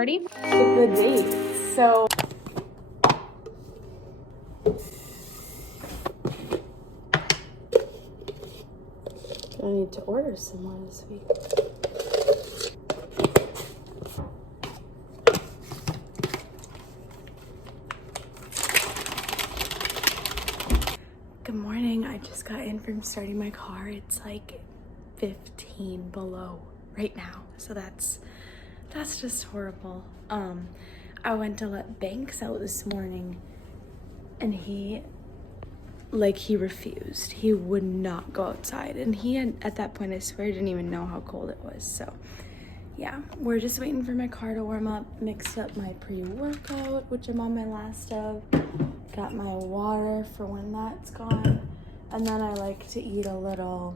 ready? The date. So I need to order some more this week. Good morning. I just got in from starting my car. It's like 15 below right now. So that's just horrible. I went to let Banks out this morning and he refused. He would not go outside. And he had, at that point, I swear, didn't even know how cold it was. So yeah, we're just waiting for my car to warm up. Mixed up my pre-workout, which I'm on my last of. Got my water for when that's gone. And then I like to eat a little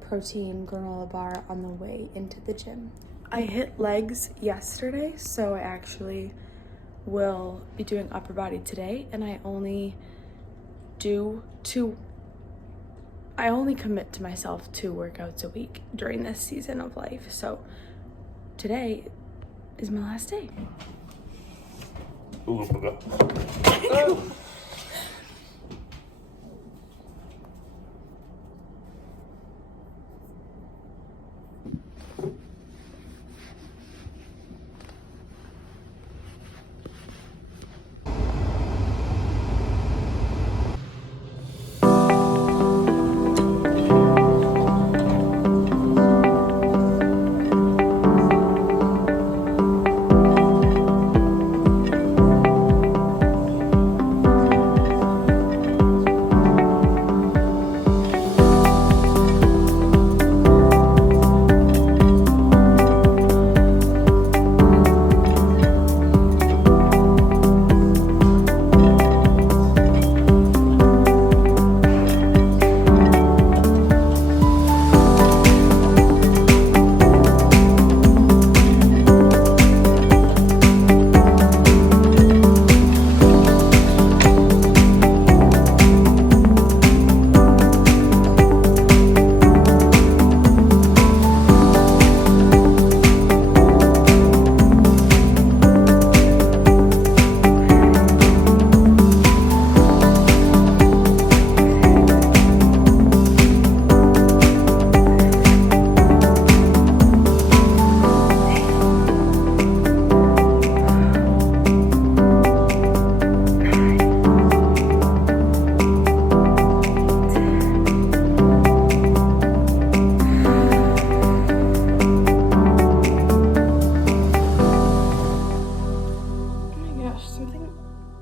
protein granola bar on the way into the gym. I hit legs yesterday, so I actually will be doing upper body today, and I only commit to myself 2 workouts a week during this season of life. So today is my last day.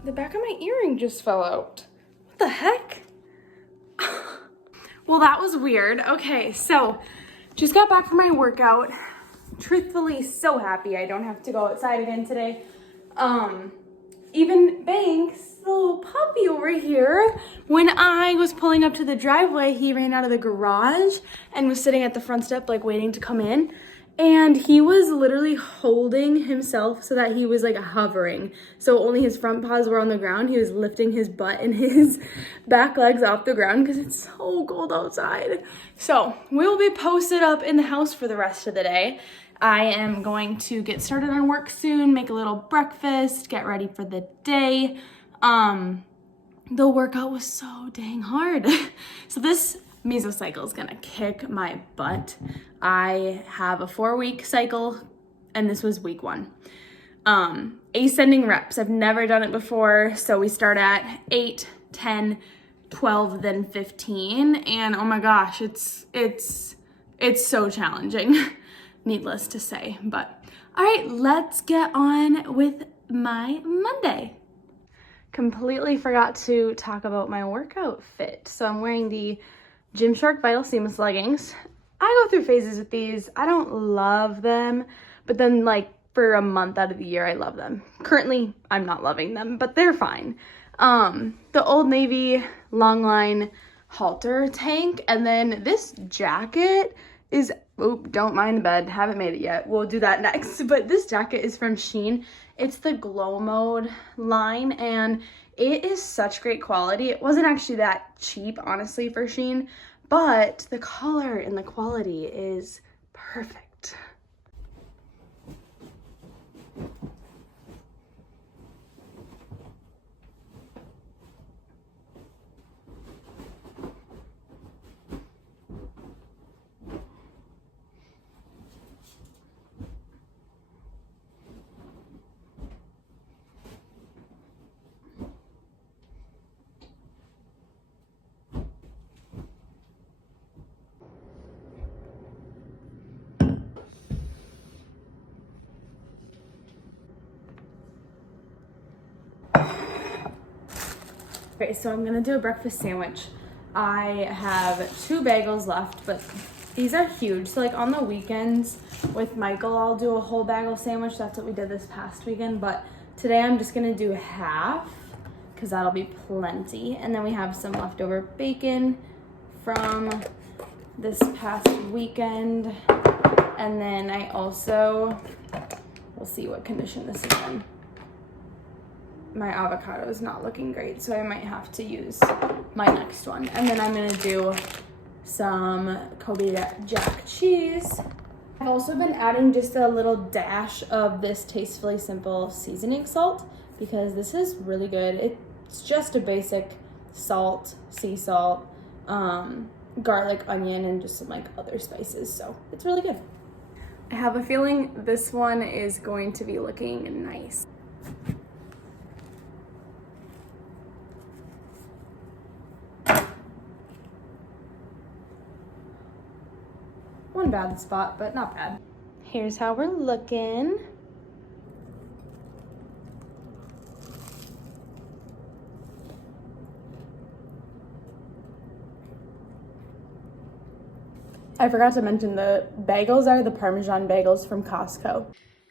The back of my earring just fell out. What the heck? Well, that was weird. Okay, so just got back from my workout. Truthfully, so happy I don't have to go outside again today. Even Banks, the little puppy over here, when I was pulling up to the driveway, he ran out of the garage and was sitting at the front step, like waiting to come in. And he was literally holding himself so that he was like hovering. So only his front paws were on the ground. He was lifting his butt and his back legs off the ground because it's so cold outside. So we'll be posted up in the house for the rest of the day. I am going to get started on work soon, make a little breakfast, get ready for the day. The workout was so dang hard. So this mesocycle is gonna kick my butt. I have a 4-week cycle and this was week 1. Ascending reps, I've never done it before. So we start at 8, 10, 12, then 15. And oh my gosh, it's so challenging, needless to say. But all right, let's get on with my Monday. Completely forgot to talk about my workout fit. So I'm wearing the Gymshark Vital Seamless leggings. I go through phases with these. I don't love them, but then like for a month out of the year, I love them. Currently, I'm not loving them, but they're fine. The Old Navy Longline halter tank, and then this jacket is, don't mind the bed, haven't made it yet. We'll do that next, but this jacket is from Shein. It's the Glow Mode line, and it is such great quality. It wasn't actually that cheap, honestly, for Shein, but the color and the quality is perfect. Okay, so I'm gonna do a breakfast sandwich. I have 2 bagels left, but these are huge. So like on the weekends with Michael, I'll do a whole bagel sandwich. That's what we did this past weekend. But today I'm just gonna do half because that'll be plenty. And then we have some leftover bacon from this past weekend. And then I also, we'll see what condition this is in. My avocado is not looking great, so I might have to use my next one. And then I'm gonna do some Kobe Jack cheese. I've also been adding just a little dash of this Tastefully Simple seasoning salt because this is really good. It's just a basic salt, sea salt, garlic, onion, and just some like other spices, so it's really good. I have a feeling this one is going to be looking nice. One bad spot, but not bad. Here's how we're looking. I forgot to mention the bagels are the Parmesan bagels from Costco.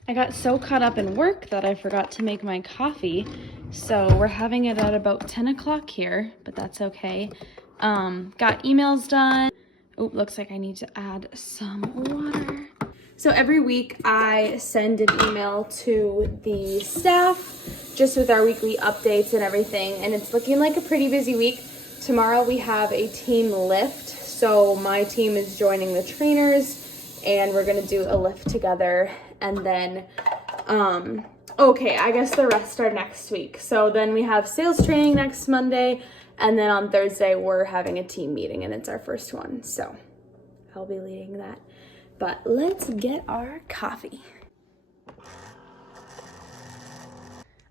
I got so caught up in work that I forgot to make my coffee. So we're having it at about 10 o'clock here, but that's okay. Got emails done. Oh, looks like I need to add some water. So every week I send an email to the staff just with our weekly updates and everything. And it's looking like a pretty busy week. Tomorrow we have a team lift. So my team is joining the trainers and we're gonna do a lift together. And then, okay, I guess the rest are next week. So then we have sales training next Monday. And then on Thursday, we're having a team meeting and it's our first one. So I'll be leading that. But let's get our coffee.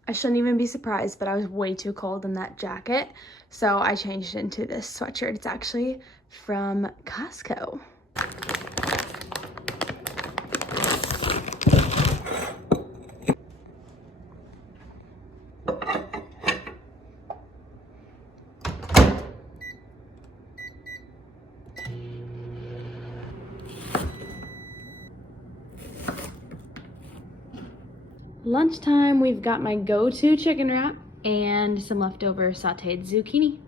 I shouldn't even be surprised, but I was way too cold in that jacket. So I changed into this sweatshirt. It's actually from Costco. Lunchtime, we've got my go-to chicken wrap and some leftover sauteed zucchini.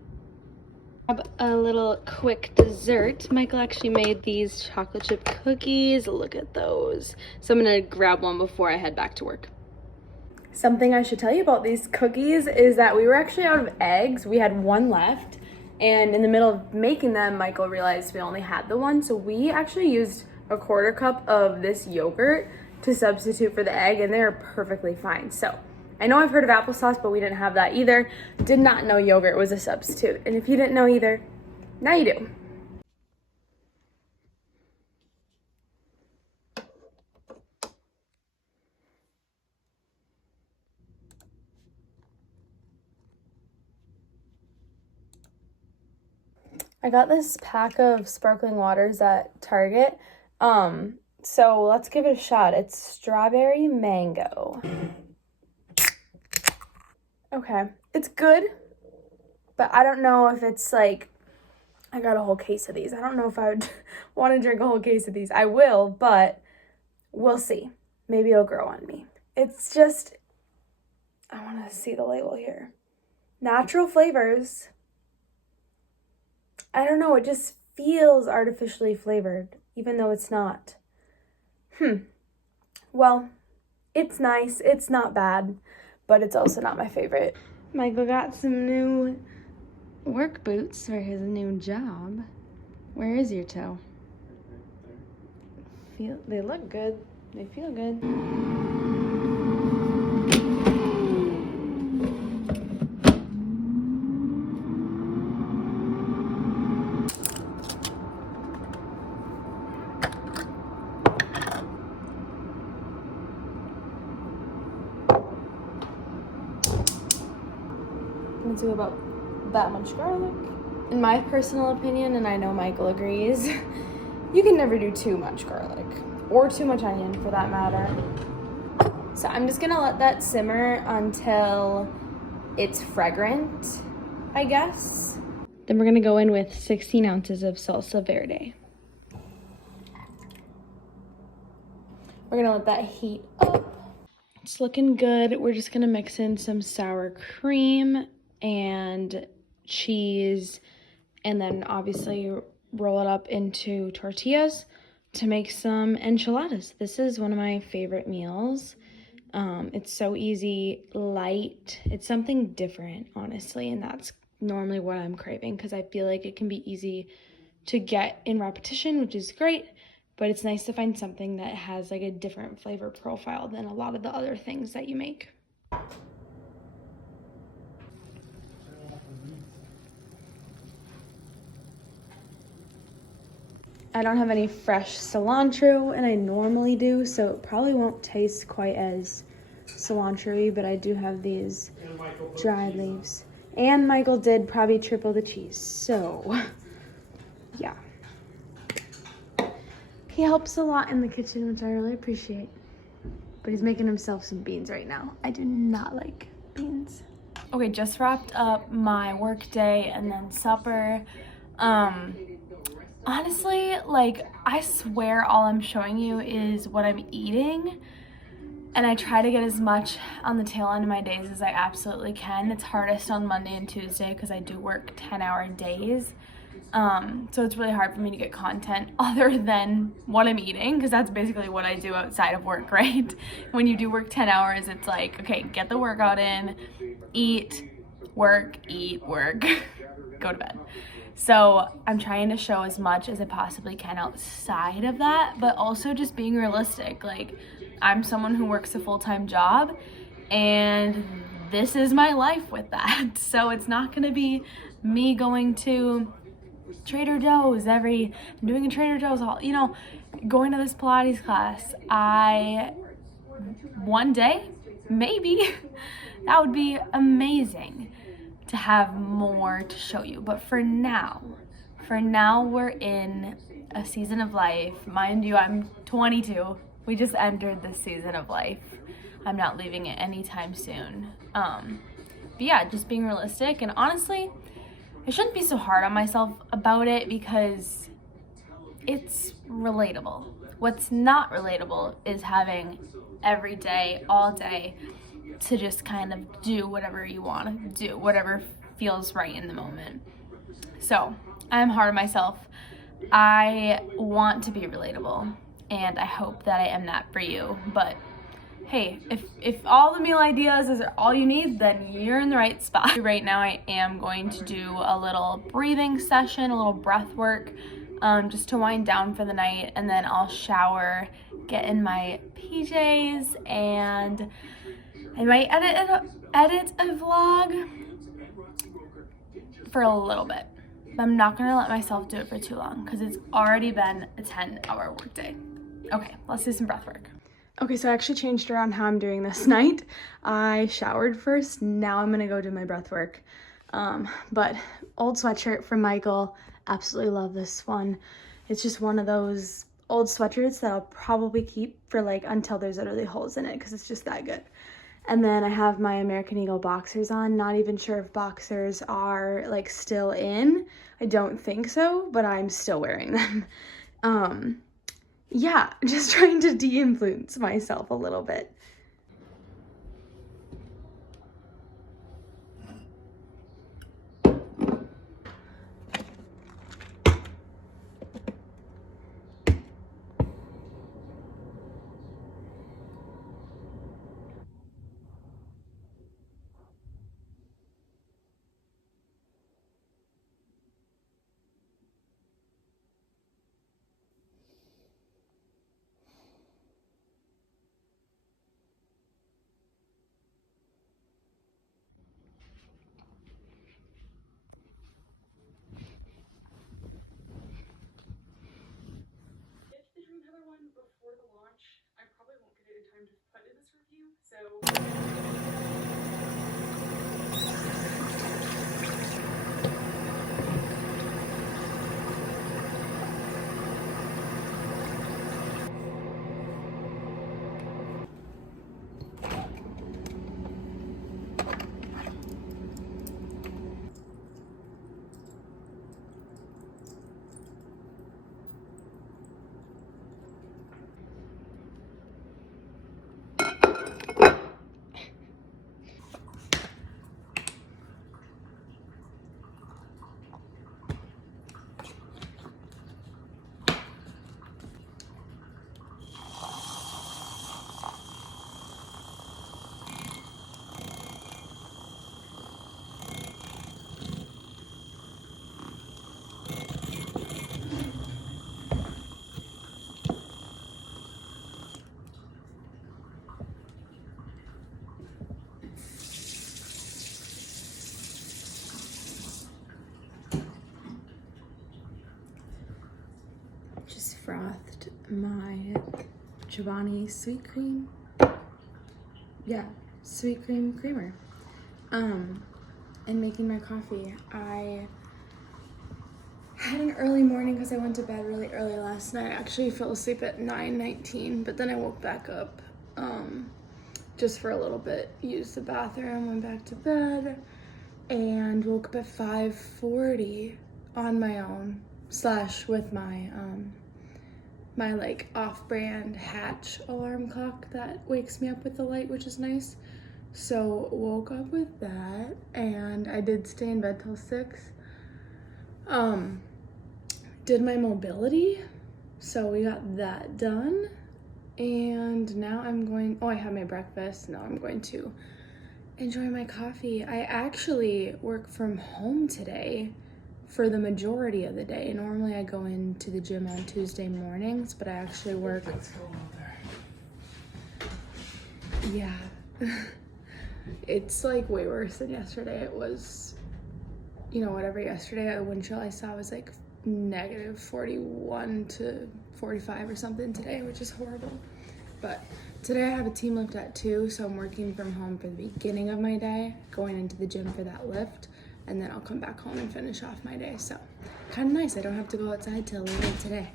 Have a little quick dessert. Michael actually made these chocolate chip cookies. Look at those. So I'm gonna grab one before I head back to work. Something I should tell you about these cookies is that we were actually out of eggs. We had one left, and in the middle of making them, Michael realized we only had the one, so we actually used a 1/4 cup of this yogurt to substitute for the egg, and they're perfectly fine. So I know I've heard of applesauce, but we didn't have that either. Did not know yogurt was a substitute. And if you didn't know either, now you do. I got this pack of sparkling waters at Target. So let's give it a shot. It's strawberry mango. Okay, it's good, but I don't know if it's like, I got a whole case of these. I don't know if I would want to drink a whole case of these. I will, but we'll see. Maybe it'll grow on me. It's just, I want to see the label here. Natural flavors. I don't know, it just feels artificially flavored, even though it's not. Well, it's nice. It's not bad, but it's also not my favorite. Michael got some new work boots for his new job. Where is your toe? They look good. They feel good. Do about that much garlic. In my personal opinion, and I know Michael agrees, you can never do too much garlic or too much onion for that matter. So I'm just gonna let that simmer until it's fragrant, I guess. Then we're gonna go in with 16 ounces of salsa verde. We're gonna let that heat up. It's looking good. We're just gonna mix in some sour cream and cheese, and then obviously roll it up into tortillas to make some enchiladas. This is one of my favorite meals. It's so easy, light. It's something different, honestly, and that's normally what I'm craving because I feel like it can be easy to get in repetition, which is great, but it's nice to find something that has like a different flavor profile than a lot of the other things that you make. I don't have any fresh cilantro, and I normally do, so it probably won't taste quite as cilantro-y, but I do have these dried leaves. And Michael did probably triple the cheese, so yeah. He helps a lot in the kitchen, which I really appreciate. But he's making himself some beans right now. I do not like beans. Okay, just wrapped up my work day and then supper. Honestly, like, I swear all I'm showing you is what I'm eating, and I try to get as much on the tail end of my days as I absolutely can. It's hardest on Monday and Tuesday because I do work 10-hour days. So it's really hard for me to get content other than what I'm eating, because that's basically what I do outside of work, right? When you do work 10 hours, it's like, okay, get the workout in, eat, work, go to bed. So I'm trying to show as much as I possibly can outside of that, but also just being realistic. Like, I'm someone who works a full-time job, and this is my life with that. So it's not gonna be me going to Trader Joe's doing a Trader Joe's haul, going to this Pilates class. One day, maybe, that would be amazing to have more to show you. But for now, we're in a season of life. Mind you, I'm 22. We just entered this season of life. I'm not leaving it anytime soon. But yeah, just being realistic, and honestly, I shouldn't be so hard on myself about it because it's relatable. What's not relatable is having every day, all day, to just kind of do whatever you want to do, whatever feels right in the moment. So I'm hard on myself. I want to be relatable, and I hope that I am that for you. But hey, if all the meal ideas is all you need, then you're in the right spot. Right now I am going to do a little breathing session, a little breath work, just to wind down for the night, and then I'll shower, get in my PJs, and I might edit a vlog for a little bit. I'm not gonna let myself do it for too long because it's already been a 10-hour workday. Okay, let's do some breath work. Okay, so I actually changed around how I'm doing this night. I showered first, now I'm gonna go do my breath work. But old sweatshirt from Michael, absolutely love this one. It's just one of those old sweatshirts that I'll probably keep for like until there's literally holes in it because it's just that good. And then I have my American Eagle boxers on. Not even sure if boxers are like still in. I don't think so, but I'm still wearing them. Yeah, just trying to de-influence myself a little bit. my Chobani sweet cream. Yeah, sweet cream creamer. And making my coffee. I had an early morning because I went to bed really early last night. I actually fell asleep at 9:19, but then I woke back up just for a little bit, used the bathroom, went back to bed, and woke up at 5:40 on my own, / with my my like off-brand Hatch alarm clock that wakes me up with the light, which is nice. So woke up with that, and I did stay in bed till 6. Did my mobility, so we got that done. And now I had my breakfast. Now I'm going to enjoy my coffee. I actually work from home today for the majority of the day. Normally I go into the gym on Tuesday mornings, but I actually work. Yeah. It's like way worse than yesterday. It was, whatever yesterday, the wind chill I saw was like negative 41 to 45 or something today, which is horrible. But today I have a team lift at 2, so I'm working from home for the beginning of my day, going into the gym for that lift, and then I'll come back home and finish off my day. So kind of nice. I don't have to go outside till later today.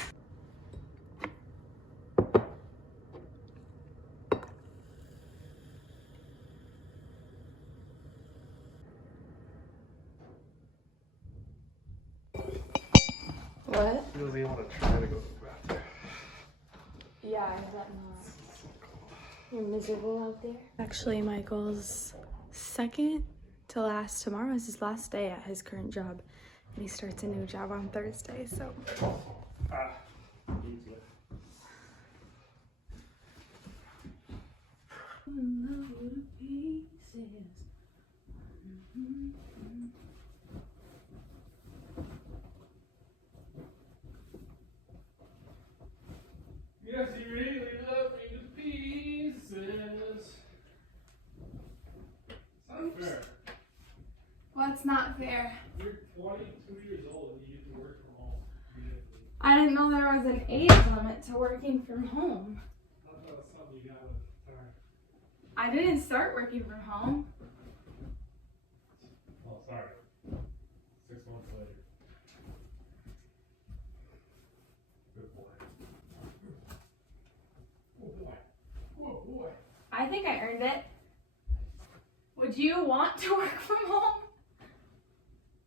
What? You really want to try to go to the bathroom. Yeah, I bet not. You're miserable out there. Actually, Michael's second to last. Tomorrow is his last day at his current job, and he starts a new job on Thursday, so. Yes, he really loved me to pieces. It's not fair. What's not fair? You're 22 years old and you get to work from home. I didn't know there was an age limit to working from home. I thought that's something you got with time. I didn't start working from home. Oh, sorry. 6 months later. Good boy. Good boy. Good boy. I think I earned it. Would you want to work from home?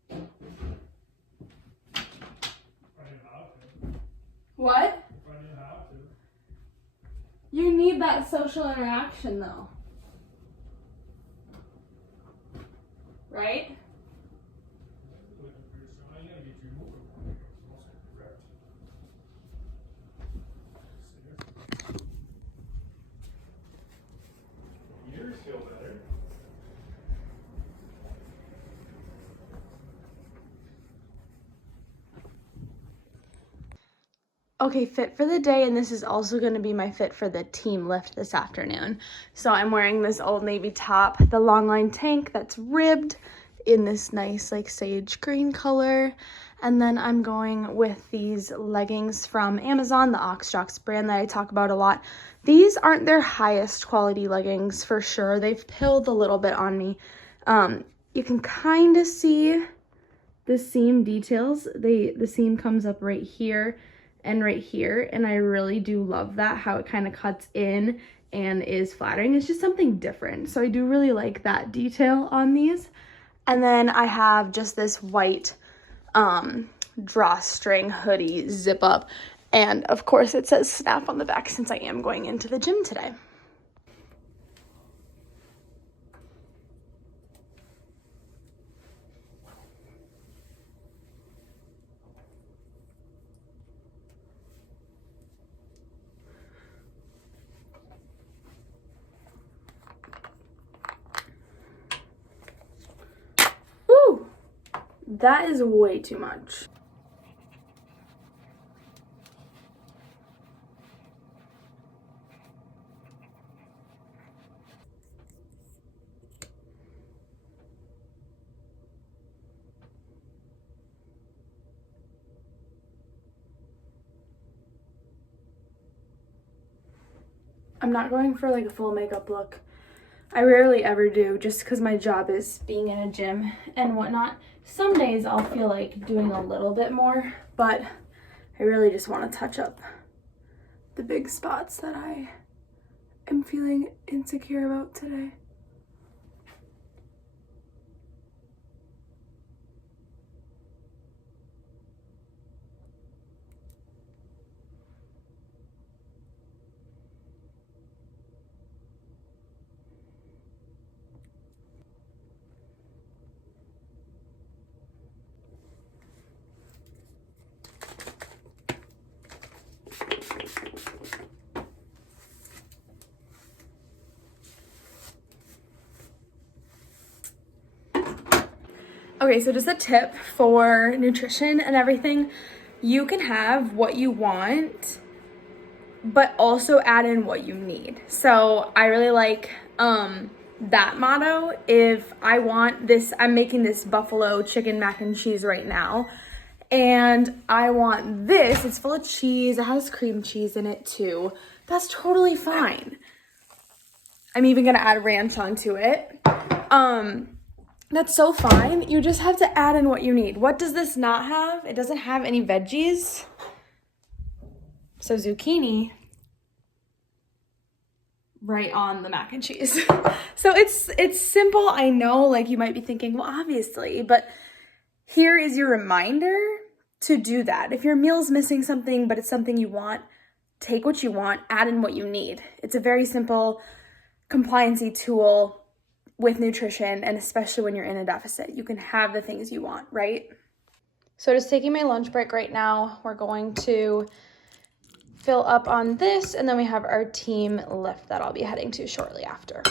If I knew how to. What? If I knew how to. You need that social interaction though. Right? Yours feel better. Okay, fit for the day, and this is also going to be my fit for the team lift this afternoon. So I'm wearing this Old Navy top, the long line tank that's ribbed in this nice like sage green color. And then I'm going with these leggings from Amazon, the Oxjox brand that I talk about a lot. These aren't their highest quality leggings for sure. They've pilled a little bit on me. You can kind of see the seam details. The seam comes up right here and right here, and I really do love that, how it kind of cuts in and is flattering. It's just something different, so I do really like that detail on these. And then I have just this white drawstring hoodie zip up, and of course it says Snap on the back since I am going into the gym today. Woo! That is way too much. I'm not going for like a full makeup look. I rarely ever do, just because my job is being in a gym and whatnot. Some days I'll feel like doing a little bit more, but I really just want to touch up the big spots that I am feeling insecure about today. Okay, so just a tip for nutrition and everything. You can have what you want, but also add in what you need. So I really like that motto. If I want this, I'm making this buffalo chicken mac and cheese right now, and I want this, it's full of cheese, it has cream cheese in it too. That's totally fine. I'm even gonna add ranch onto it. That's so fine. You just have to add in what you need. What does this not have? It doesn't have any veggies. So zucchini right on the mac and cheese. So it's simple. I know, like, you might be thinking, well, obviously, but here is your reminder to do that. If your meal's missing something, but it's something you want, take what you want, add in what you need. It's a very simple compliancy tool with nutrition, and especially when you're in a deficit, you can have the things you want, right? So just taking my lunch break right now, we're going to fill up on this, and then we have our team lift that I'll be heading to shortly after.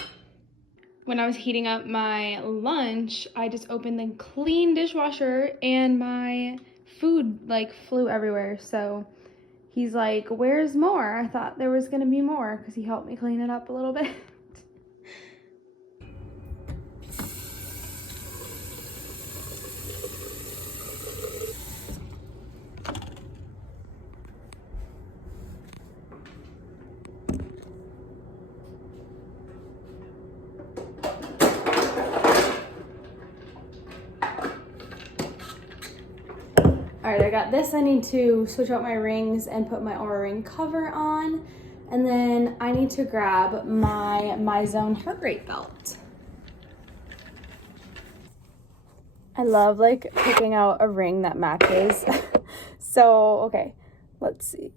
When I was heating up my lunch, I just opened the clean dishwasher and my food like flew everywhere. So he's like, where's more? I thought there was gonna be more because he helped me clean it up a little bit. All right, I got this. I need to switch out my rings and put my Oura Ring cover on. And then I need to grab my Zone heart rate belt. I love like picking out a ring that matches. So, okay, let's see.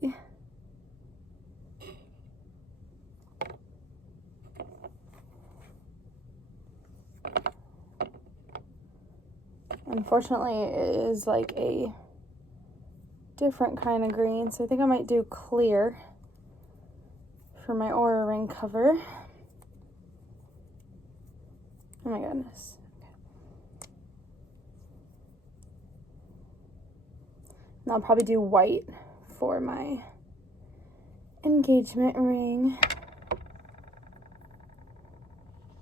Unfortunately, it is like a different kind of green, so I think I might do clear for my Oura Ring cover. Oh my goodness. Okay. And I'll probably do white for my engagement ring.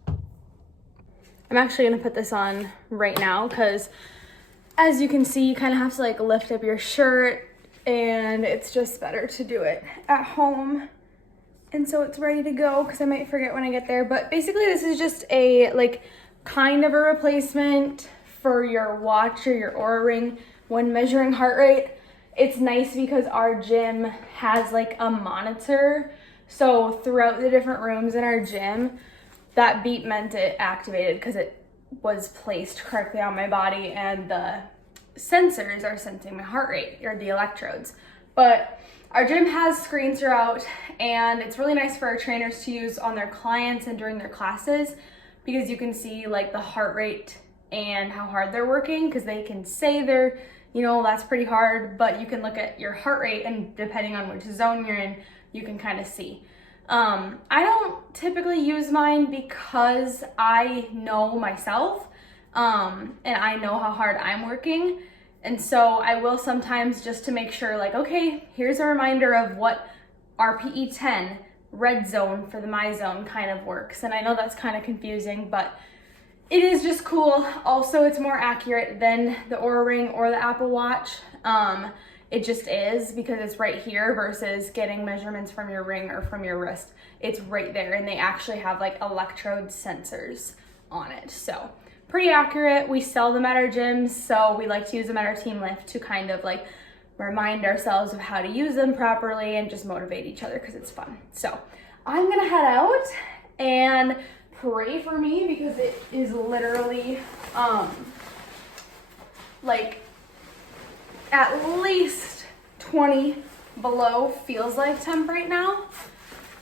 I'm actually gonna put this on right now because as you can see, you kind of have to like lift up your shirt, and it's just better to do it at home. And so it's ready to go because I might forget when I get there. But basically this is just a like kind of a replacement for your watch or your Oura Ring when measuring heart rate. It's nice because our gym has like a monitor. So throughout the different rooms in our gym, that beep meant it activated because it was placed correctly on my body, and the sensors are sensing my heart rate, or the electrodes. But our gym has screens throughout, and it's really nice for our trainers to use on their clients and during their classes because you can see like the heart rate and how hard they're working, because they can say they're, you know, that's pretty hard, but you can look at your heart rate, and depending on which zone you're in, you can kind of see. I don't typically use mine because I know myself, and I know how hard I'm working. And so I will sometimes, just to make sure, like, okay, here's a reminder of what RPE 10, red zone for the my zone kind of works. And I know that's kind of confusing, but it is just cool. Also, it's more accurate than the Oura Ring or the Apple Watch. It just is, because it's right here versus getting measurements from your ring or from your wrist. It's right there, and they actually have like electrode sensors on it. So pretty accurate. We sell them at our gyms, so we like to use them at our team lift to kind of like remind ourselves of how to use them properly and just motivate each other because it's fun. So I'm gonna head out and pray for me because it is literally like at least 20 below feels like temp right now,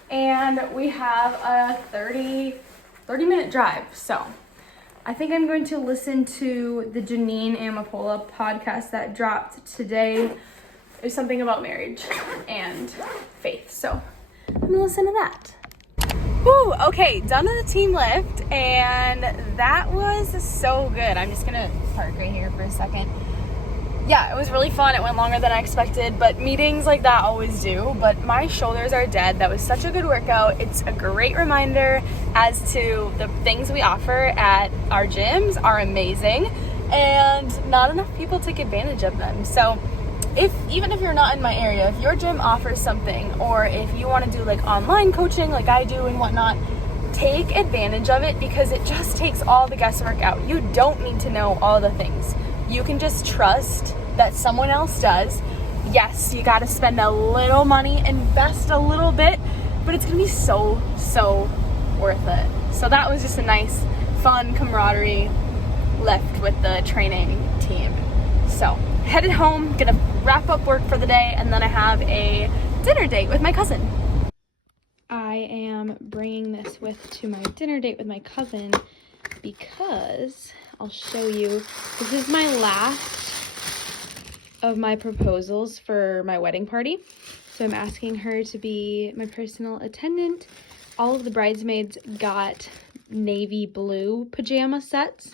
and we have a 30-minute drive. So I think I'm going to listen to the Janine Amapola podcast that dropped today. It was something about marriage and faith, so I'm gonna listen to that. Woo, okay, done with the team lift, and that was so good. I'm just gonna park right here for a second. Yeah, it was really fun. It went longer than I expected, but meetings like that always do. But my shoulders are dead. That was such a good workout. It's a great reminder as to the things we offer at our gyms are amazing, and not enough people take advantage of them. So even if you're not in my area, if your gym offers something, or if you want to do like online coaching like I do and whatnot, take advantage of it, because it just takes all the guesswork out. You don't need to know all the things. You can just trust that someone else does. Yes, you got to spend a little money, invest a little bit, but it's going to be so worth it. So that was just a nice, fun camaraderie lift with the training team. So headed home, gonna wrap up work for the day, and then I have a dinner date with my cousin. I am bringing this to my dinner date with my cousin because I'll show you. This is my last of my proposals for my wedding party. So I'm asking her to be my personal attendant. All of the bridesmaids got navy blue pajama sets,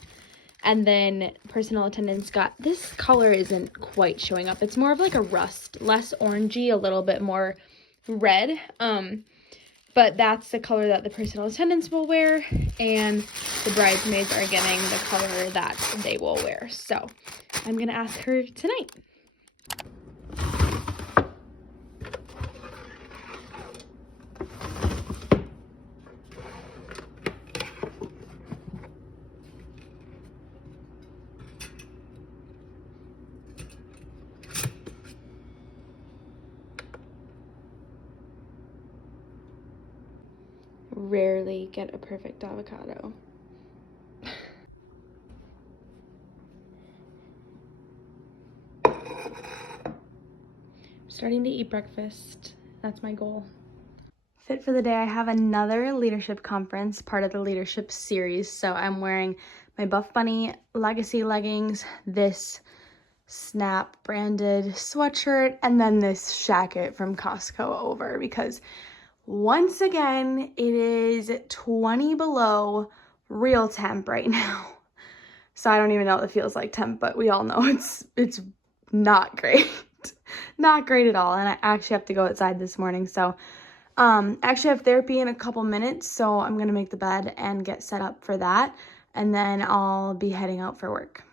and then personal attendants got, this color isn't quite showing up. It's more of like a rust, less orangey, a little bit more red. But that's the color that the personal attendants will wear, and the bridesmaids are getting the color that they will wear. So I'm gonna ask her tonight. Rarely get a perfect avocado. Starting to eat breakfast. That's my goal. Fit for the day, I have another leadership conference, part of the leadership series. So I'm wearing my Buff Bunny Legacy leggings, this Snap branded sweatshirt, and then this jacket from Costco over, because once again, it is 20 below real temp right now. So I don't even know what it feels like temp, but we all know it's not great. Not great at all. And I actually have to go outside this morning. So actually I have therapy in a couple minutes, so I'm going to make the bed and get set up for that. And then I'll be heading out for work.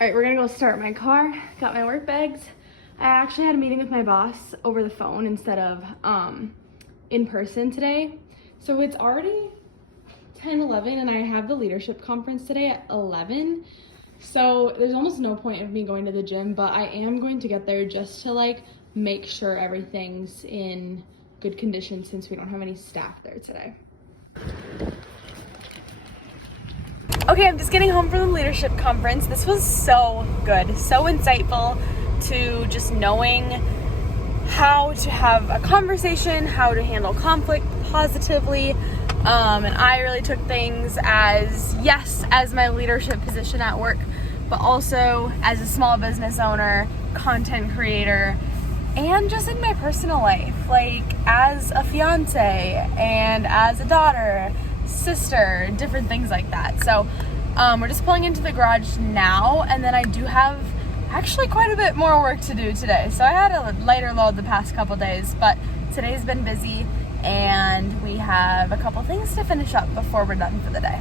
All right, we're gonna go start my car. Got my work bags. I actually had a meeting with my boss over the phone instead of in person today. So it's already 10:11 and I have the leadership conference today at 11. So there's almost no point of me going to the gym, but I am going to get there just to like make sure everything's in good condition since we don't have any staff there today. Okay, I'm just getting home from the leadership conference. This was so good, so insightful to just knowing how to have a conversation, how to handle conflict positively. And I really took things as, yes, as my leadership position at work, but also as a small business owner, content creator, and just in my personal life, like as a fiance and as a daughter, sister, different things like that. So we're just pulling into the garage now, and then I do have actually quite a bit more work to do today. So I had a lighter load the past couple days, but today's been busy, and we have a couple things to finish up before we're done for the day.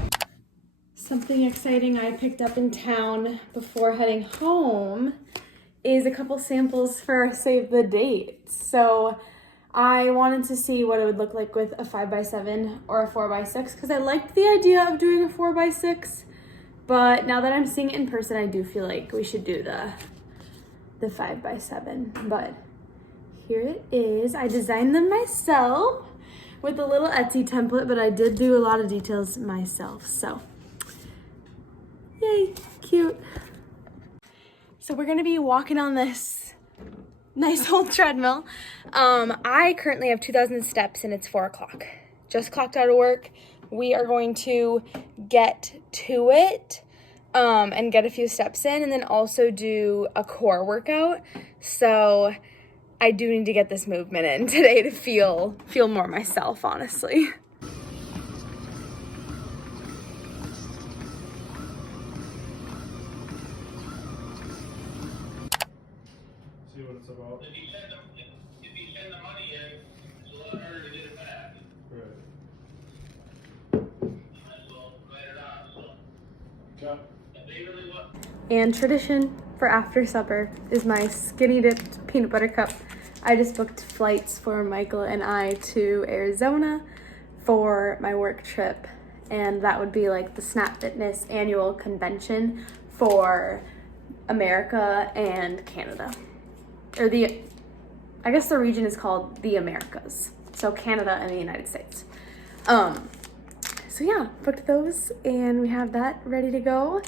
Something exciting I picked up in town before heading home is a couple samples for Save the Date. So I wanted to see what it would look like with a 5x7 or a 4x6 because I liked the idea of doing a 4x6, but now that I'm seeing it in person, I do feel like we should do the 5x7. But here it is. I designed them myself with a little Etsy template, but I did do a lot of details myself, so yay, cute. So we're gonna be walking on this nice old treadmill. I currently have 2,000 steps and it's 4 o'clock. Just clocked out of work. We are going to get to it and get a few steps in and then also do a core workout. So I do need to get this movement in today to feel more myself, honestly. See what it's about. If you send the money in, it's a lot harder to get it back. Right. Might as well write it off, so. Yeah. If they really want. And tradition for after supper is my skinny dipped peanut butter cup. I just booked flights for Michael and I to Arizona for my work trip, and that would be like the Snap Fitness annual convention for America and Canada. Or I guess the region is called the Americas. So Canada and the United States. So yeah, booked those and we have that ready to go.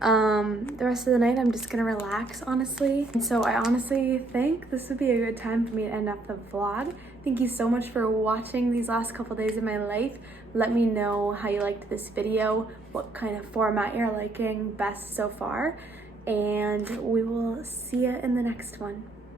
The rest of the night I'm just gonna relax, honestly. And so I honestly think this would be a good time for me to end up the vlog. Thank you so much for watching these last couple days of my life. Let me know how you liked this video, what kind of format you're liking best so far, and we will see you in the next one.